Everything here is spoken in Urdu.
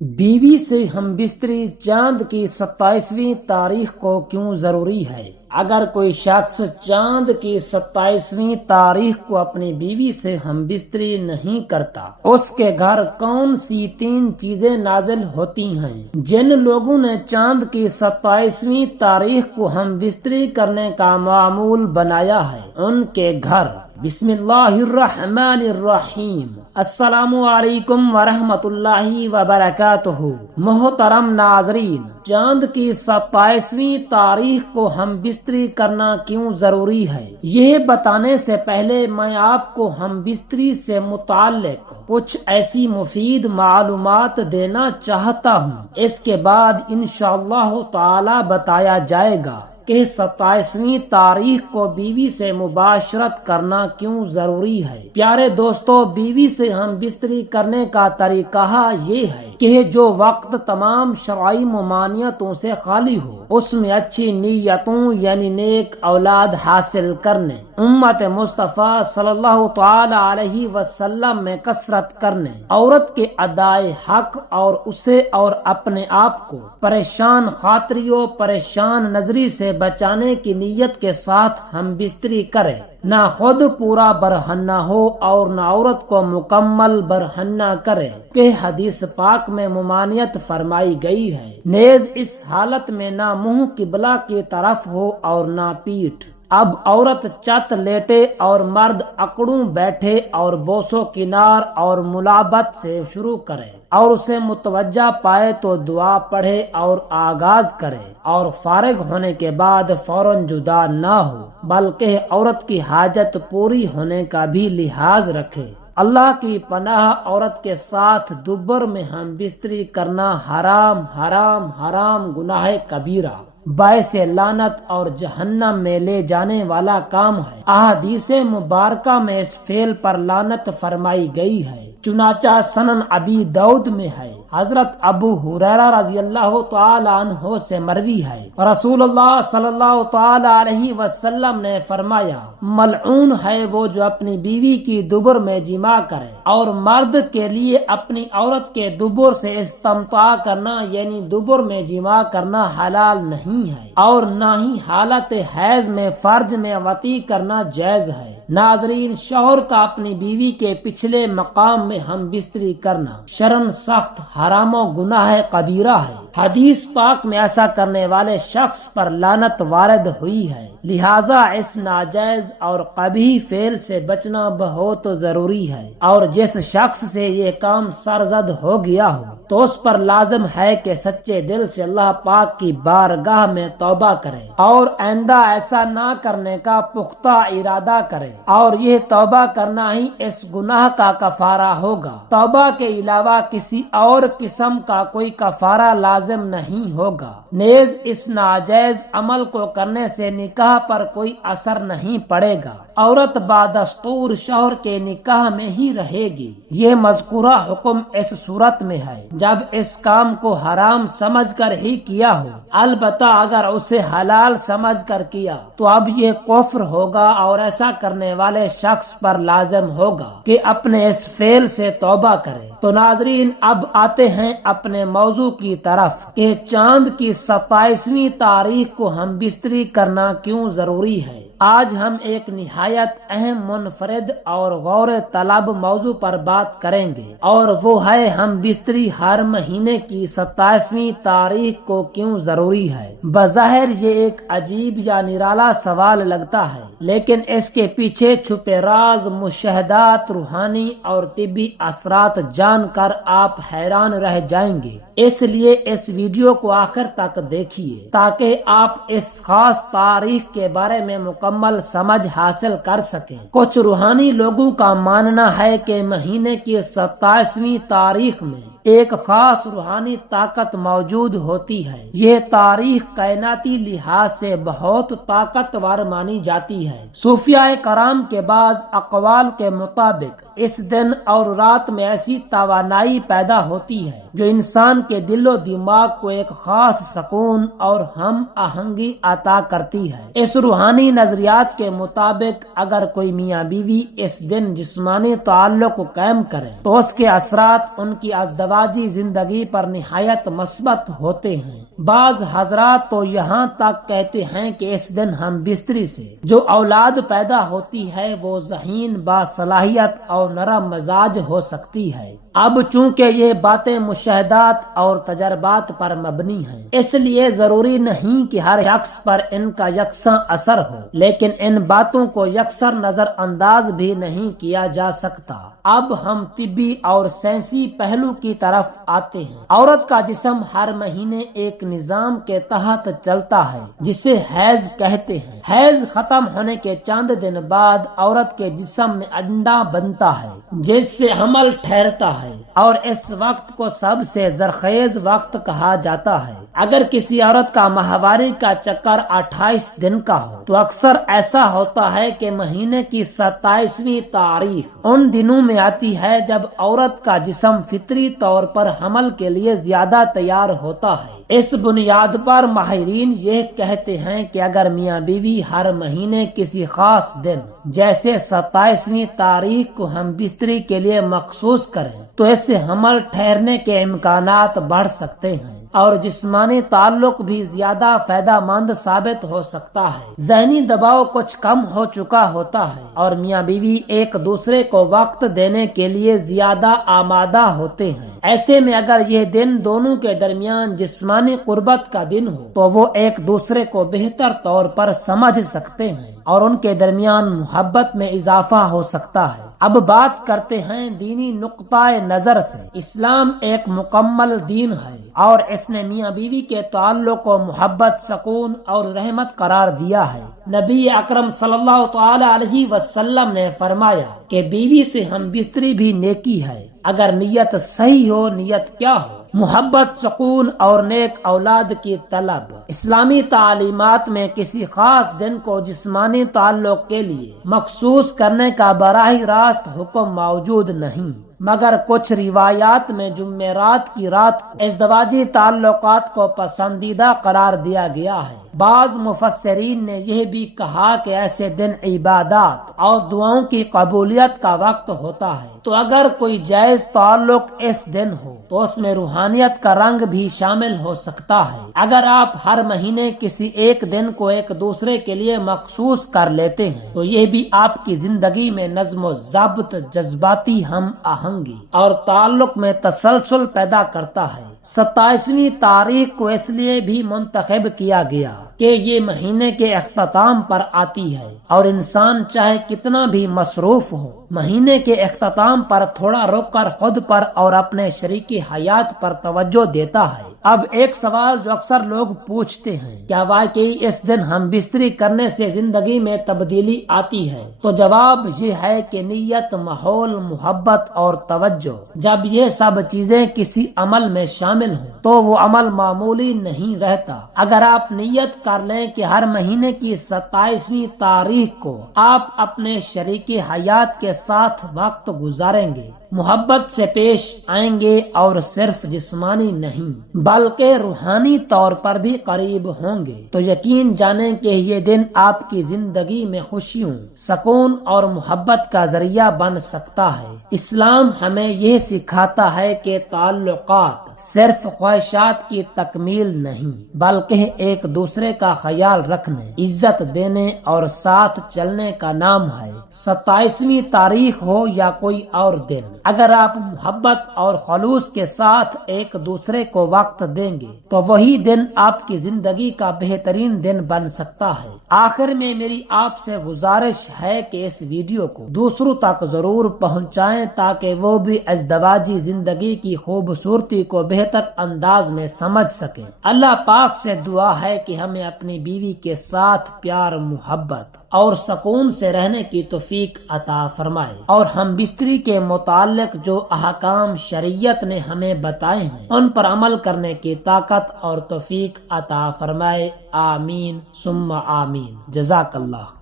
بیوی سے ہم بستری چاند کی 27ویں تاریخ کو کیوں ضروری ہے؟ اگر کوئی شخص چاند کی 27ویں تاریخ کو اپنی بیوی سے ہم بستری نہیں کرتا، اس کے گھر کون سی 3 چیزیں نازل ہوتی ہیں؟ جن لوگوں نے چاند کی 27ویں تاریخ کو ہم بستری کرنے کا معمول بنایا ہے، ان کے گھر بسم اللہ الرحمن الرحیم۔ السلام علیکم ورحمۃ اللہ وبرکاتہ۔ محترم ناظرین، چاند کی 27ویں تاریخ کو ہم بستری کرنا کیوں ضروری ہے، یہ بتانے سے پہلے میں آپ کو ہم بستری سے متعلق کچھ ایسی مفید معلومات دینا چاہتا ہوں۔ اس کے بعد انشاءاللہ تعالی بتایا جائے گا کہ 27ویں تاریخ کو بیوی سے مباشرت کرنا کیوں ضروری ہے۔ پیارے دوستو، بیوی سے ہم بستری کرنے کا طریقہ یہ ہے کہ جو وقت تمام شرعی ممانعتوں سے خالی ہو، اس میں اچھی نیتوں یعنی نیک اولاد حاصل کرنے، امت مصطفیٰ صلی اللہ تعالی علیہ وسلم میں کثرت کرنے، عورت کے ادائے حق اور اسے اور اپنے آپ کو پریشان خاطری و پریشان نظری سے بچانے کی نیت کے ساتھ ہم بستری کرے، نہ خود پورا برہنہ ہو اور نہ عورت کو مکمل برہنہ کرے کہ حدیث پاک میں ممانعت فرمائی گئی ہے۔ نیز اس حالت میں نہ منہ قبلہ کی طرف ہو اور نہ پیٹھ۔ اب عورت چت لیٹے اور مرد اکڑوں بیٹھے اور بوسو کنار اور ملابت سے شروع کرے اور اسے متوجہ پائے تو دعا پڑھے اور آغاز کرے، اور فارغ ہونے کے بعد فوراً جدا نہ ہو بلکہ عورت کی حاجت پوری ہونے کا بھی لحاظ رکھے۔ اللہ کی پناہ، عورت کے ساتھ دوبر میں ہم بستری کرنا حرام حرام حرام گناہ کبیرہ، باعث لعنت اور جہنم میں لے جانے والا کام ہے۔ احادیث مبارکہ میں اس فعل پر لعنت فرمائی گئی ہے، چنانچہ سنن ابی داؤد میں ہے۔ حضرت ابو ہریرہ رضی اللہ تعالی عنہ سے مروی ہے، رسول اللہ صلی اللہ تعالی علیہ وسلم نے فرمایا، ملعون ہے وہ جو اپنی بیوی کی دبر میں جماع کرے، اور مرد کے لیے اپنی عورت کے دبر سے استمتاع کرنا یعنی دبر میں جماع کرنا حلال نہیں ہے، اور نہ ہی حالت حیض میں فرج میں وطی کرنا جائز ہے۔ ناظرین، شوہر کا اپنی بیوی کے پچھلے مقام میں ہم بستری کرنا شرعاً سخت حرام و گناہ کبیرہ ہے۔ حدیث پاک میں ایسا کرنے والے شخص پر لعنت وارد ہوئی ہے، لہٰذا اس ناجائز اور قبیح فعل سے بچنا بہت ضروری ہے، اور جس شخص سے یہ کام سرزد ہو گیا ہو تو اس پر لازم ہے کہ سچے دل سے اللہ پاک کی بارگاہ میں توبہ کرے اور آئندہ ایسا نہ کرنے کا پختہ ارادہ کرے، اور یہ توبہ کرنا ہی اس گناہ کا کفارہ ہوگا۔ توبہ کے علاوہ کسی اور قسم کا کوئی کفارہ لازم نہیں ہوگا۔ نیز اس ناجائز عمل کو کرنے سے نکاح پر کوئی اثر نہیں پڑے گا، عورت بادستور شوہر کے نکاح میں ہی رہے گی۔ یہ مذکورہ حکم اس صورت میں ہے جب اس کام کو حرام سمجھ کر ہی کیا ہو، البتہ اگر اسے حلال سمجھ کر کیا تو اب یہ کفر ہوگا، اور ایسا کرنے والے شخص پر لازم ہوگا کہ اپنے اس فعل سے توبہ کرے۔ تو ناظرین، اب آتے ہیں اپنے موضوع کی طرف کہ چاند کی 27ویں تاریخ کو ہم بستری کرنا کیوں ضروری ہے۔ آج ہم ایک نہایت اہم، منفرد اور غور طلب موضوع پر بات کریں گے، اور وہ ہے ہم بستری ہر مہینے کی 27ویں تاریخ کو کیوں ضروری ہے۔ بظاہر یہ ایک عجیب یا نرالا سوال لگتا ہے، لیکن اس کے پیچھے چھپے راز، مشاہدات، روحانی اور طبی اثرات جان کر آپ حیران رہ جائیں گے۔ اس لیے اس ویڈیو کو آخر تک دیکھیے تاکہ آپ اس خاص تاریخ کے بارے میں مکمل سمجھ حاصل کر سکیں۔ کچھ روحانی لوگوں کا ماننا ہے کہ مہینے کی 27ویں تاریخ میں ایک خاص روحانی طاقت موجود ہوتی ہے۔ یہ تاریخ کائناتی لحاظ سے بہت طاقتور مانی جاتی ہے۔ صوفیاء کرام کے بعض اقوال کے مطابق اس دن اور رات میں ایسی توانائی پیدا ہوتی ہے جو انسان کے دل و دماغ کو ایک خاص سکون اور ہم آہنگی عطا کرتی ہے۔ اس روحانی نظریات کے مطابق اگر کوئی میاں بیوی اس دن جسمانی تعلق قائم کرے تو اس کے اثرات ان کی ازدواج ازدواجی زندگی پر نہایت مثبت ہوتے ہیں۔ بعض حضرات تو یہاں تک کہتے ہیں کہ اس دن ہم بستری سے جو اولاد پیدا ہوتی ہے وہ ذہین، باصلاحیت اور نرم مزاج ہو سکتی ہے۔ اب چونکہ یہ باتیں مشاہدات اور تجربات پر مبنی ہیں، اس لیے ضروری نہیں کہ ہر شخص پر ان کا یکساں اثر ہو، لیکن ان باتوں کو یکسر نظر انداز بھی نہیں کیا جا سکتا۔ اب ہم طبی اور سائنسی پہلو کی طرف آتے ہیں۔ عورت کا جسم ہر مہینے ایک نظام کے تحت چلتا ہے جسے حیض کہتے ہیں۔ حیض ختم ہونے کے چند دن بعد عورت کے جسم میں انڈا بنتا ہے جس سے حمل ٹھہرتا ہے، اور اس وقت کو سب سے زرخیز وقت کہا جاتا ہے۔ اگر کسی عورت کا ماہواری کا چکر 28 دن کا ہو تو اکثر ایسا ہوتا ہے کہ مہینے کی 27ویں تاریخ ان دنوں میں آتی ہے جب عورت کا جسم فطری طور پر حمل کے لیے زیادہ تیار ہوتا ہے۔ اس بنیاد پر ماہرین یہ کہتے ہیں کہ اگر میاں بیوی ہر مہینے کسی خاص دن جیسے 27ویں تاریخ کو ہم بستری کے لیے مخصوص کریں تو اس سے حمل ٹھہرنے کے امکانات بڑھ سکتے ہیں اور جسمانی تعلق بھی زیادہ فائدہ مند ثابت ہو سکتا ہے۔ ذہنی دباؤ کچھ کم ہو چکا ہوتا ہے اور میاں بیوی ایک دوسرے کو وقت دینے کے لیے زیادہ آمادہ ہوتے ہیں۔ ایسے میں اگر یہ دن دونوں کے درمیان جسمانی قربت کا دن ہو تو وہ ایک دوسرے کو بہتر طور پر سمجھ سکتے ہیں اور ان کے درمیان محبت میں اضافہ ہو سکتا ہے۔ اب بات کرتے ہیں دینی نقطہ نظر سے۔ اسلام ایک مکمل دین ہے اور اس نے میاں بیوی کے تعلق کو محبت، سکون اور رحمت قرار دیا ہے۔ نبی اکرم صلی اللہ تعالی علیہ وسلم نے فرمایا کہ بیوی سے ہم بستری بھی نیکی ہے اگر نیت صحیح ہو۔ نیت کیا ہو؟ محبت، سکون اور نیک اولاد کی طلب۔ اسلامی تعلیمات میں کسی خاص دن کو جسمانی تعلق کے لیے مخصوص کرنے کا براہ راست حکم موجود نہیں، مگر کچھ روایات میں جمعرات کی رات کو ازدواجی تعلقات کو پسندیدہ قرار دیا گیا ہے۔ بعض مفسرین نے یہ بھی کہا کہ ایسے دن عبادات اور دعاؤں کی قبولیت کا وقت ہوتا ہے، تو اگر کوئی جائز تعلق اس دن ہو تو اس میں روحانیت کا رنگ بھی شامل ہو سکتا ہے۔ اگر آپ ہر مہینے کسی ایک دن کو ایک دوسرے کے لیے مخصوص کر لیتے ہیں تو یہ بھی آپ کی زندگی میں نظم و ضبط، جذباتی ہم آہنگی اور تعلق میں تسلسل پیدا کرتا ہے۔ 27ویں تاریخ کو اس لیے بھی منتخب کیا گیا کہ یہ مہینے کے اختتام پر آتی ہے اور انسان چاہے کتنا بھی مصروف ہو، مہینے کے اختتام پر تھوڑا رک کر خود پر اور اپنے شریک حیات پر توجہ دیتا ہے۔ اب ایک سوال جو اکثر لوگ پوچھتے ہیں، کیا واقعی اس دن ہم بستری کرنے سے زندگی میں تبدیلی آتی ہے؟ تو جواب یہ ہے کہ نیت، ماحول، محبت اور توجہ، جب یہ سب چیزیں کسی عمل میں شامل ہوں تو وہ عمل معمولی نہیں رہتا۔ اگر آپ نیت کر لیں کہ ہر مہینے کی 27ویں تاریخ کو آپ اپنے شریک حیات کے ساتھ وقت گزاریں گے، محبت سے پیش آئیں گے اور صرف جسمانی نہیں بلکہ روحانی طور پر بھی قریب ہوں گے، تو یقین جانیں کہ یہ دن آپ کی زندگی میں خوشیوں، سکون اور محبت کا ذریعہ بن سکتا ہے۔ اسلام ہمیں یہ سکھاتا ہے کہ تعلقات صرف خواہشات کی تکمیل نہیں بلکہ ایک دوسرے کا خیال رکھنے، عزت دینے اور ساتھ چلنے کا نام ہے۔ 27ویں تاریخ ہو یا کوئی اور دن، اگر آپ محبت اور خلوص کے ساتھ ایک دوسرے کو وقت دیں گے تو وہی دن آپ کی زندگی کا بہترین دن بن سکتا ہے۔ آخر میں میری آپ سے گزارش ہے کہ اس ویڈیو کو دوسروں تک ضرور پہنچائیں تاکہ وہ بھی ازدواجی زندگی کی خوبصورتی کو بہتر انداز میں سمجھ سکیں۔ اللہ پاک سے دعا ہے کہ ہمیں اپنی بیوی کے ساتھ پیار، محبت اور سکون سے رہنے کی توفیق عطا فرمائے، اور ہم بستری کے متعلق جو احکام شریعت نے ہمیں بتائے ہیں ان پر عمل کرنے کی طاقت اور توفیق عطا فرمائے۔ آمین ثم آمین۔ جزاک اللہ۔